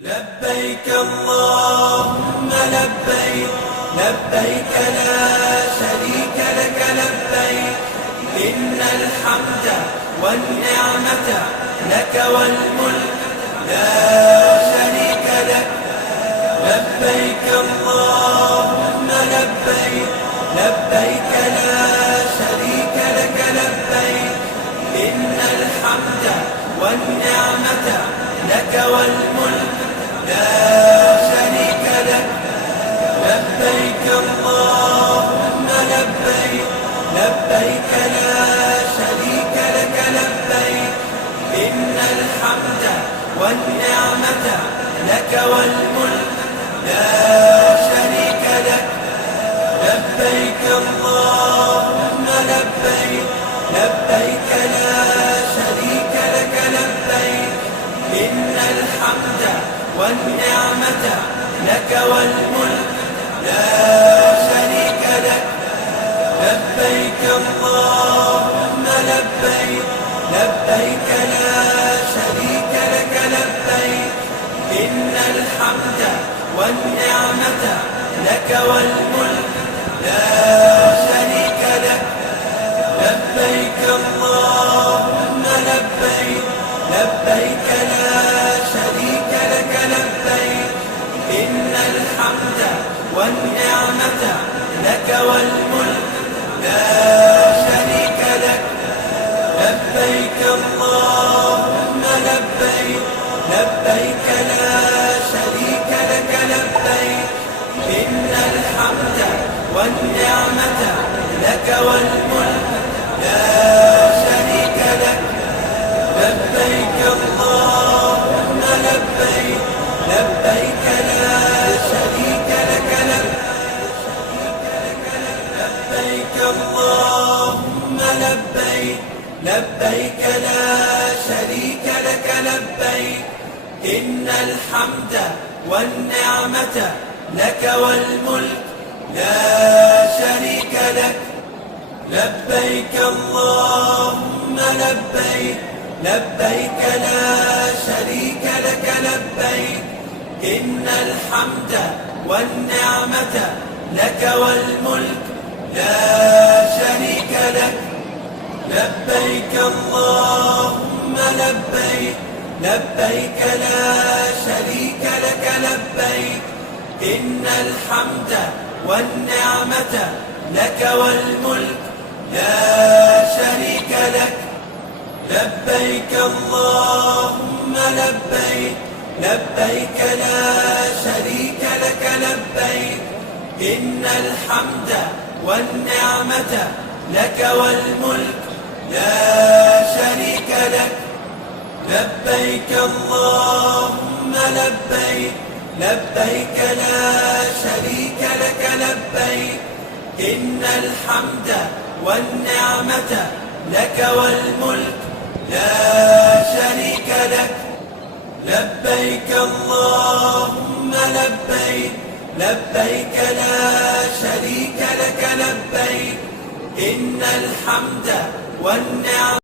لبيك اللهم لبيك، لبيك لا شريك لك لبيك، إن الحمد والنعمة لك والملك لا شريك لك. لبيك اللهم لبيك، لبيك لا شريك لك لبيك، إن الحمد والنعمة لك والملك لا شريك لك. لبيك اللهم لبيك، لبيك لا شريك لك لبيك، إن الحمد والنعمة لك والملك لا شريك لك. لبيك اللهم لبيك، لبيك لا شريك لك لبيك، إن الحمد والنعمة لك والملك لا شريك لك. لبيك اللهم لبيك، لبيك لا شريك لك لبيك، إن الحمد والنعمة لك والملك لا شريك لك. لبيك اللهم لبيك، لبيك لا شريك لك لبيك، إن الحمد والنعمة لك والملك لا شريك لك. لبيك اللهم لبيك، لبيك لا شريك لك لبيك، إن الحمد والنعمة لك والملك لا شريك لك. لبيك اللهم لبيك، لبيك لا شريك لك لبيك اللهم لبيك، لبيك لا شريك لك لبيك، إن الحمد والنعمة لك والملك لا شريك لك. لبيك اللهم لبيك، لبيك لا شريك لك لبيك، إن الحمد والنعمة لك والملك لا شريك لك. لبيك اللهم لبيك، لبيك لا شريك لك لبيك، إن الحمد والنعمة لك والملك لا شريك لك. لبيك اللهم لبيك، لبيك لا شريك لك لبيك، إن الحمد والنعمة لك والملك لا شريك لك. لبيك اللهم لبيك، لبيك لا شريك لك لبيك، إن الحمد والنعمة لك والملك لا شريك لك. لبيك اللهم لبيك، لبيك لا شريك لك لبيك، إن الحمد والنعمة